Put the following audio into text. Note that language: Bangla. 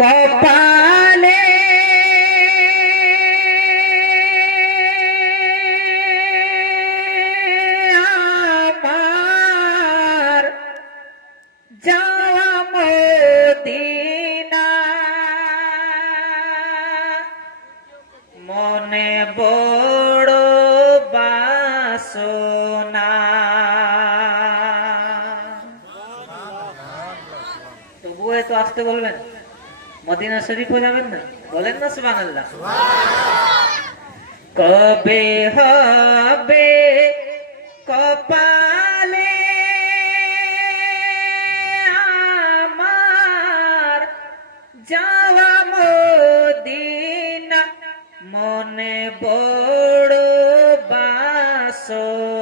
কপালে আমার যাওয়া মদিনা মনে বড় বাসনা। তবুও তো আসতে বলবেন, মদিনা শরীফও যাবেন না, বলেন না সুবহানাল্লাহ। কবে হবে কপালে আমার যাওয়া মদিনা মনে বড় বাসনা।